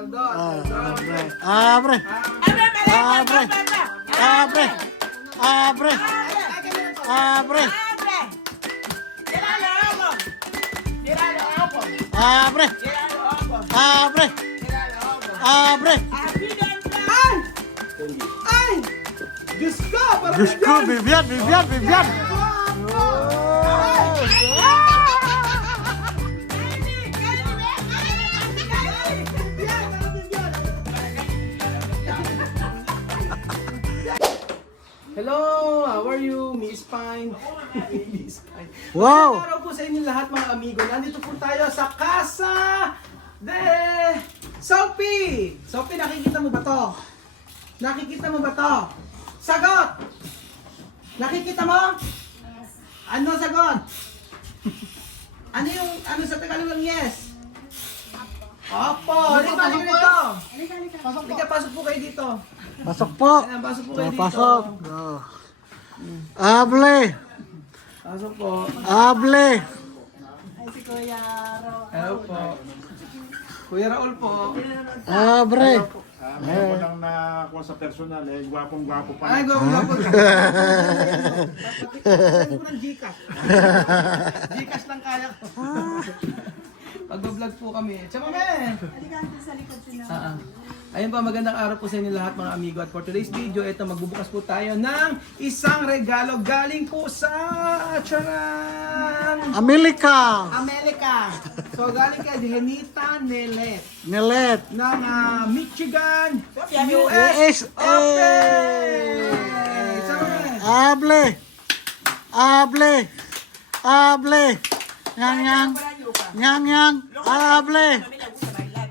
Abre. Abre. Abre. Abre. Abre. Abre. Abre. Abre. Ay! Diyos ko! Parang Diyos ko, Vivian, Vivian, Vivian. Hello! How are you? Miss Pine. Miss Pine. Wow. Magandang araw po sa inyo lahat mga amigo. Nandito po tayo sa Casa de Sophie! Sophie, nakikita mo ba to? Nakikita mo ba to? Sagot! Nakikita mo? Ano sagot? Ano yung, ano sa Tagalog ng yes? Opo! Halika, halika dito! Halika, pasok po kayo dito. Pasok po. Ayan, pasok po kayo dito. Pasok. Oh. Able. Pasok po. Able. Hello po. Kuya Raul po. Abre. Meron ko lang nakuha sa personal eh, gwapong-gwapo pa. Ay, gwapo. Saan ko ng Gcash? Gcash lang kaya ko. Pag-vlog po kami. Tsaka me! Ayun pa, magandang araw po sa inyo lahat mga amigo. At for today's video, ito magbubukas po tayo ng isang regalo galing po sa Charan! Amerika. Amerika! So galing kay Henita Nelet Nelet. ng Michigan, USA. US Open! Tsaka me! Able. Able. Able. Yang yang. Yang yang. Able.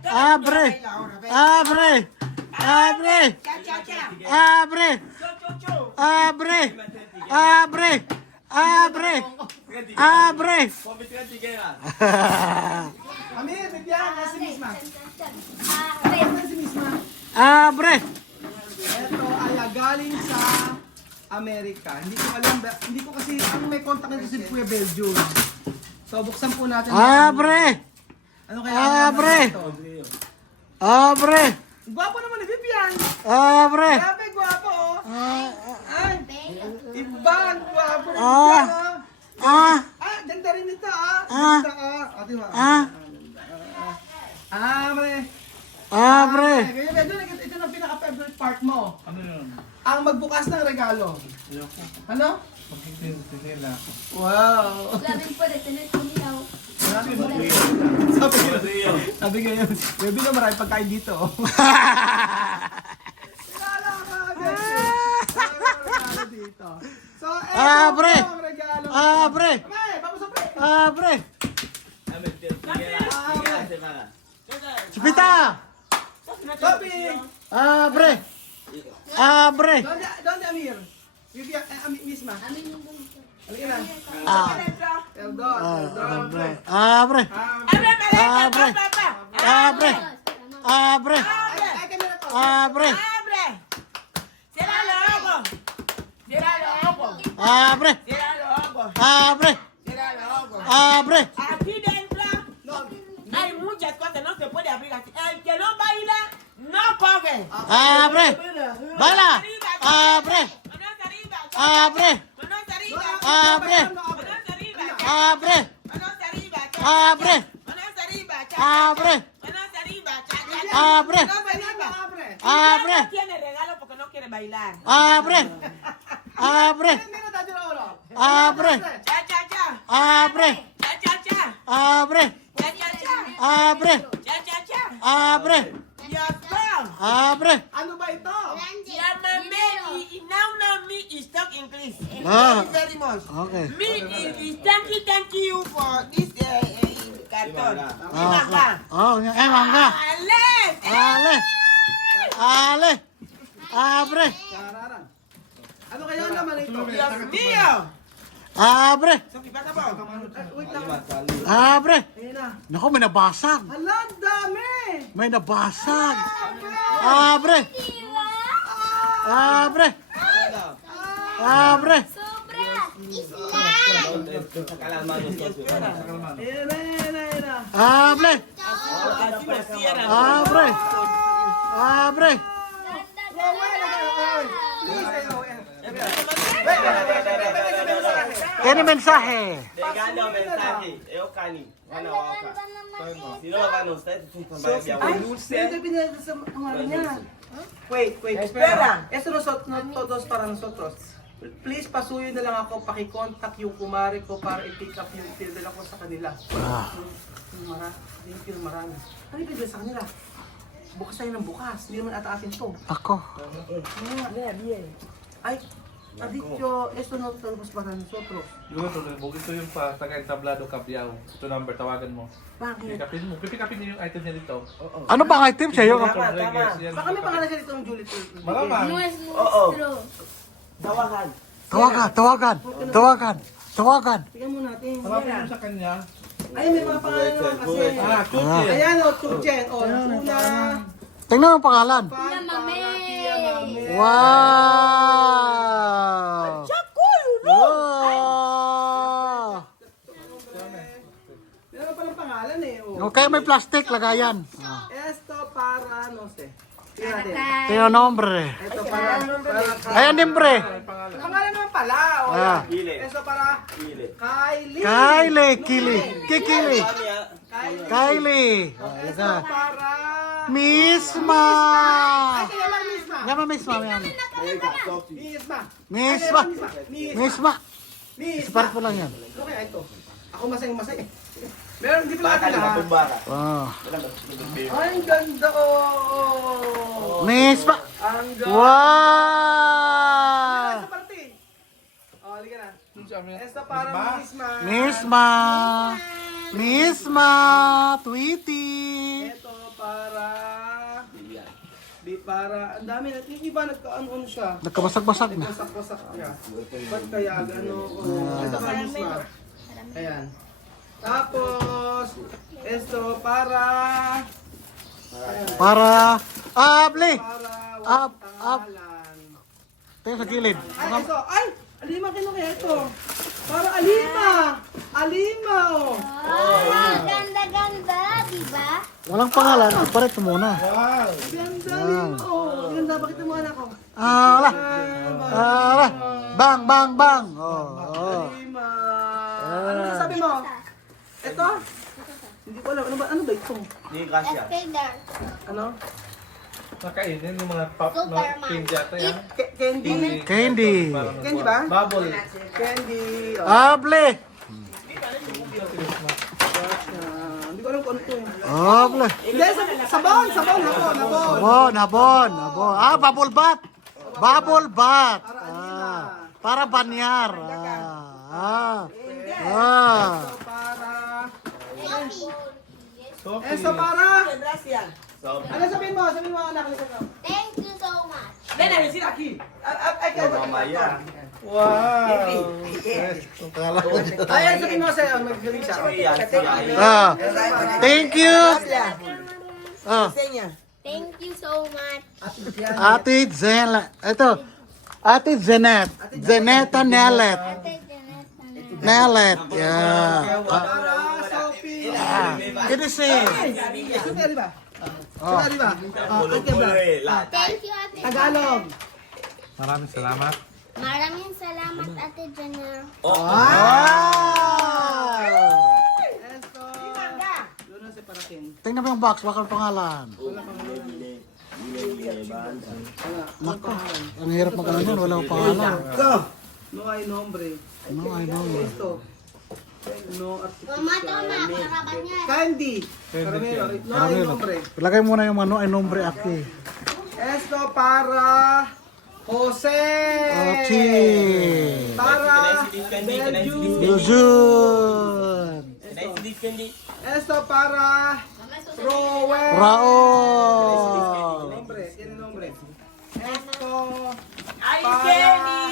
Abre. Abre. Abre. Abre. Abre. Abre. Abre. Abre. Amir, bigyan! Nasa misma! Nasa misma! Abre. Ito ay galing sa Amerika. Hindi ko alam, hindi ko kasi, ang may contact nito si Kuya Belgium. So, buksan po natin. Abre. Ano kaya? Abre. Abre. Gwapo naman ni Vivian. Abre. Grabe, gwapo. Ay, iba ang gwapo ni Ah. Vivian. Ah. Ganda rin ito Ah. Ganda Ate ma. Ah. Abre. Abre. Kuya Belgium, ito ang pinaka-favorite part mo. Ano yun? Ang magbukas ng regalo. Ayoko. Ano? Magkikila ako. Wow. Sabi ko yun, baby na marami pagkain dito. Wala ka, regalo dito. So, eto Abre. po ang regalo. Abre. Kamay, vamos a pre. Abre. Chipita. Topping. Abre. Abre. Donde Amir? Vivian, misma. Halika na. Ah. Eldon. Abre. Abre. Abre. Abre. Abre. Ay, kami na to. Abre. ¡Abre! ¡Cierra los ojos! ¡Cierra los ojos! Abre. ¡Cierra los ojos! Abre. ¡Cierra los ojos! Abre. Aquí dentro hay muchas cosas, no se puede abrir así. El que no baila, no coge. Abre. Baila. Abre. Manos arriba. Abre. Manos arriba. Abre. Manos arriba. Abre. Manos arriba. Abre. Manos arriba. Abre. Manos arriba. Abre. Abre. No tiene regalo porque no quiere bailar. Abre. Abre. Abre. Cha, cha, cha. Abre. Cha, cha, cha. Abre. Cha, cha, cha. Abre. Cha, cha, cha. Abre. Dios mío. Abre. Ano ba ito? Llámame y now me is talk English. Ah. Thank you very much. Okay. Me is thank you for this carton. Ah. Oh, mangga. Ale. Ale. Ale. Abre. Kararan. Ano kaya naman ito? Dios mío. Abre. Sophie, pasa po. Wait lang. Abre. Ayun na. Naku, may nabasag. Hala, ang dami! May nabasag. Abre. Abre. Abre. Ayun na. Abre. Así nos cierran. Abre. Abre. Tiene mensaje. Regalo mensaje. Eu cani. Ano waka. Sino ba no usted? Ay, ito pinili sa pangalan niya. Wait, Espera. Eso no todos para nosotros. Please, pasuyo na lang ako, pakicontact yung kumare ko para i-pick up yung pinadala ko sa kanila. Thank you, marami. Ano yung pinadala sa kanila? Bukas tayo ng bukas, hindi naman ataasin to. Ako. Ay, Adityo, eso no todos para nosotros. Yung ito yung taga-entablado Cabiao. Ito number, tawagan mo. Bakit? Pipikapin mo. Pipikapin niyo yung item niya dito. Ano bang item sa'yo? Rodriguez, yan. Baka may pangalan siya dito ng Juliet. Malamang. Oo. Tawagan. Tawagan. Tingnan mo natin. Tawagin mo sa kanya. Ay, may mga pangalan naman kasi. Chuchi. Ayan o, Chuchen. O, Luna. Tingnan mo ang pangalan. Kia Mame. Wow! Wow! Meron palang pangalan eh. O. Okay, may plastic, lagayan. Esto para, no sé. Tingnan natin. Tiyo nombre. Ito para Ayan, nimbre. pangalan naman pala. O, Ah. yan. Esto para Pili. Kylie. Kylie, Kili. Kikili. Kylie. Kylie. Esto para... Misma. Ay, kaya lang misma. Llama misma, yan. Misma. Misma. Misma. Misma. Isipart mo lang yan. Ano kaya ito? Ako masay. Meron, hindi pala Bata natin na lahat. patumbara. Oh. Ay, ang ganda ko! Misma. Ang ganda! Wow! Sa parte. Oh, halika na. Esta para misma. Misma. Misma. Tweety. Ito para... Para... Ang dami na. Yung iba nagka-ano siya. Nagkabasag-basag na. Wasak-wasak siya. Ba't kaya gano'n? Oh, ito para misma. Ayan. Tapos... Ito para... Para... Able! Para... Up, walang up. pangalan. Tingnan sa gilid. Ay, ito. Ay! Alima, kino kaya ito? Para Alima! Alima, oh! Ganda-ganda, di ba? Walang pangalan. Paret mo muna. Ganda, Alima, oh! Ganda, bakit mo anak ko? Ala! Ala! Bang, bang, bang! Oh. Alima! Ano sabi mo? Ito? Hindi ko alam. Ano ba ito? Di kasya. Spider. Ano? Nakainin yung mga pop na Superman. candy ata yan. Candy? Candy. Candy ba? Bubble. Candy. Oh. Able! Hindi ko alam kung ano ito eh. Able! Hindi, sabon! Sabon! Habon! Habon, habon, habon. Ah, bubble bath. Bubble bath. Ah, para banyar. Ah. Ito para... Ito para... Gracias. Ano sabihin mo? Sabihin mo anak. Thank you so much. Ven a decir aquí. Ay, kaya Mamaya. Wow! Ayan, sabihin mo sa'yo. Magsabi siya. Siya, siya. Ah. Thank you. Ah, Seña. Thank you so much. Ate Zen. Ito. Ate Zenet. Zeneta Nelet. Ate Janet. Nelet. Yeah. Para Sophie. Kinisi. Ito na, di ba? Oh. Ito na, di ba? Ate ba? Thank you, Ate Tagalog. Maraming salamat. Maraming salamat, Ate Janet. Esto. Doon na si Parating. Tingnan mo yung box. Baka ang pangalan. Nako. Ang hirap magkaroon yan. Wala akong pangalan. No hay nombre. No, I know. Esto. No Mama, artificial. toma, para bañar. Candy. Caramelo. No hay nombre. Lagay muna yung ano ay nombre aki. Esto para Jose. Okay. Para Can I see this candy? Can I see this Yuzun. Can I see this candy? Esto para Rowell. Raul. Nombre, tiene nombre. Esto Ay, que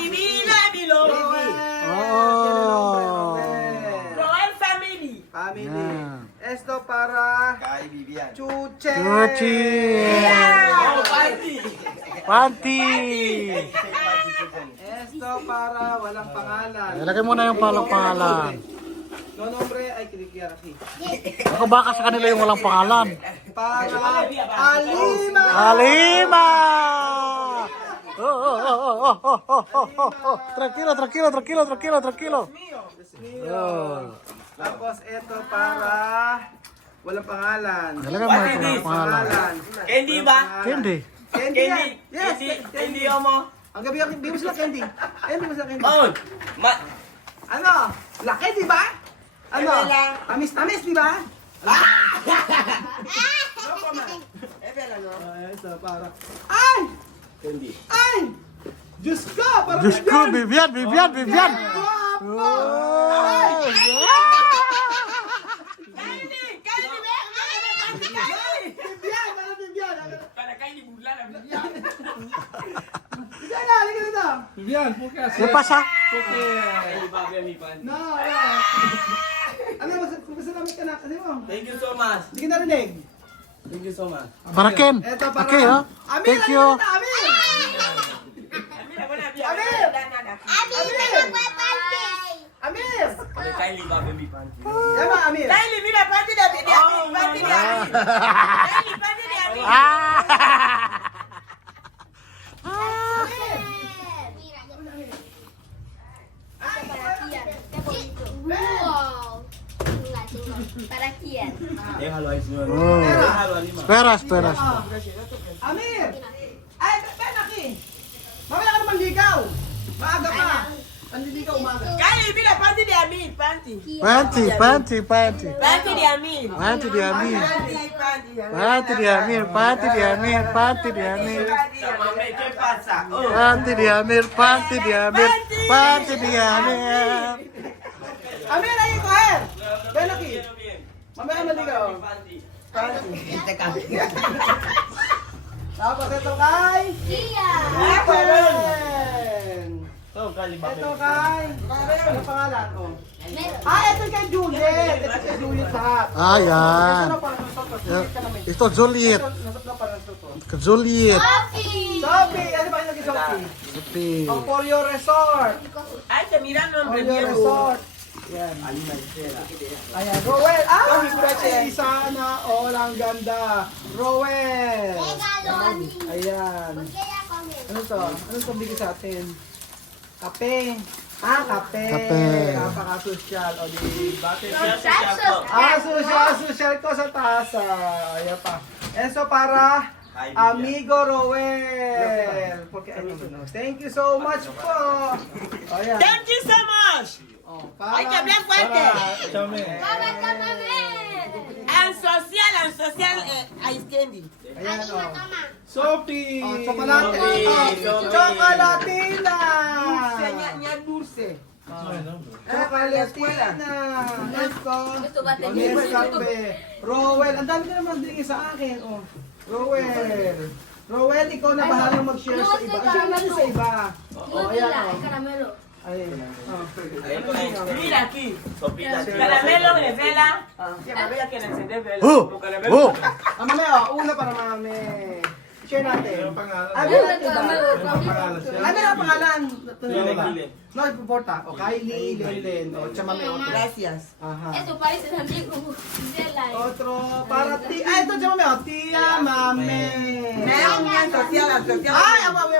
mi vida, mi lobo. Rowell. Oh. Tiene nombre, Rowell. Royal Family. Family. Ah. Esto para Kay Vivian. Chuche. Chuchi. Oh, party. Panty. Esto para walang pangalan. Lagay muna yung palang pangalan. No nombre ay kinikiyaraki. Ako baka sa kanila yung walang pangalan. Para Alima! Alima! Tranquilo, tranquilo, tranquilo, tranquilo, tranquilo. Tapos ito para walang pangalan. Talaga mo yung pangalan. Candy ba? Candy. Candy yan. Candy. Yes, Candy. Candy mo. Ang gabi ako, bigyan mo sila candy. Ayun, bigyan mo sila candy. Maon. Ano? Laki, di ba? Ano? Ebe lang. Tamis-tamis, di ba? Ebe lang, no? Ay, so para... Ay! Candy. Ay! Diyos ka! Parang Diyos ko, Vivian, Vivian, Vivian. Bibian! Ano Bibian? Para kayo ni Bula na. Bibian na! Halika dito! Vivian, pukas. ¿Qué pasa? Candy ba, mi pan? No, no. Ano, masalamit ka na kasi mo. Thank you so much. Hindi ka narinig. Thank you so much. Para Ken. Ito para... Okay, ha? Amir! Thank you. Amir! Mira, buena vida. Amir! Amir, Amir! Okay, Kylie ba, mi pan? Yama, Amir! Kylie, mira, panty de Amir. Panty de Amir. Kylie, panty de Amir. Ah! Wow. Para quién? Eh, halo ay sunod. Oh. Halo lima. Esperas, esperas. Amir! Ay, Penaki! Mamaya ka naman ligaw! Maaga pa! Panliligaw umaga. Kylie, mira, panty de Amir. Panty. Panty, panty, panty. Panty de Amir. Panty de Amir. Panty de Amir. Panty de Amir, panty de Amir, panty de Amir. Mami, ¿qué pasa? Oh. Panty de Amir, panty de Amir, panty de Amir. Amir, ay ko her! Penaki! Mamaya ka maligaw. Tapos ito kay... Kia. Karen! So, Kylie ba? Ito kay... Ano pangalan ko? Ito kay Juliet! Ito kay Juliet sa... Ah, yan. Ano pa? Juliet ka namin. Ito, Juliet. Nasot na pa ng suto. Juliet. Sophie! Ano ba yung naging Sophie? Ito. Oh, for your resort! Ay, te mira For nombre your mío. resort! Yan. Ayan, Rowel! Sana all ang ganda! Rowel! Ayan. Ano to? Ano to bigay sa atin? Kape. Kape. Kape. Napaka-social. O di, bate. Social. Social ko sa tasa. Ayan pa. So para Amigo Rowel. Porque, thank you so much po. Ayan. Thank you so much. Oh, Hay que hablar fuerte. En social, hay candy. Ayan o. Sophie. Oh, chocolate. Sophie. Chocolatina. Ña dulce. Chocolatina. Esto. Yes, kape. Rowel. Ang dami na naman din sa akin. Oh. Rowel. Rowel, ikaw na bahalang mag-share sa iba. Share natin sa iba. Oh, ayan o. Caramelo. Ayun. Mira aquí. Sopita. Caramelo de vela. Que me vea que le encendé vela. Oh! Como caramelo. Oh! Mame, una para mame. Share natin. Pangalan. Ano natin ba? Pangalan siya. Ano ang pangalan? Lele. No, importa. O, Kylie, Lelen. O, chamame otro. Gracias. Aha. Eso parece también como de la... Otro para ti. Ay, ito chamame. O, tia, mame. Meron yan, social. Ay, bango.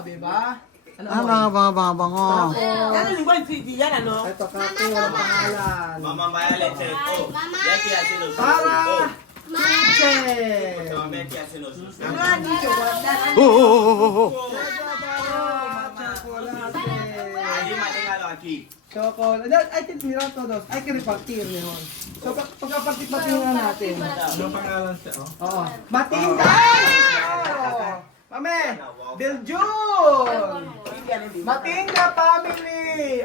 Diba? Ano nga ba bango? Ya no ningún sitillana, no. Ito, kape, walang pangalan. Mamá, vaya leche. Oh, ya que hace los Para Chiche. Mamá, que hace los No han dicho guardar. Oh, oh, oh, oh, oh. Alima, déjalo aquí. Chocolate. I think meron todos. Hay que repartir meron. So, pagkapartit-partit na natin. Ano pangalan siya? Oh. Oo. Matinda! Mame, Biljun! Matinda family!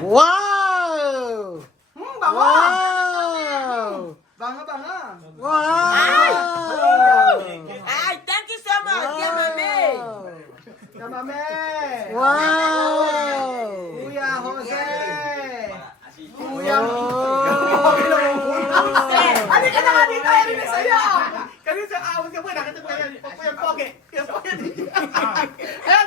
Wow! Banga! Wow! Banga! Wow! Ay, thank you so much. Ya mame. Kamame! Wow! Kuya Jose! Kuya Oh! Ano ka na nga dito? Ano na sa'yo? Kanina sa awit ka po, nakita mo kaya Kuya Pogi. Kuya Pogi. Ayan,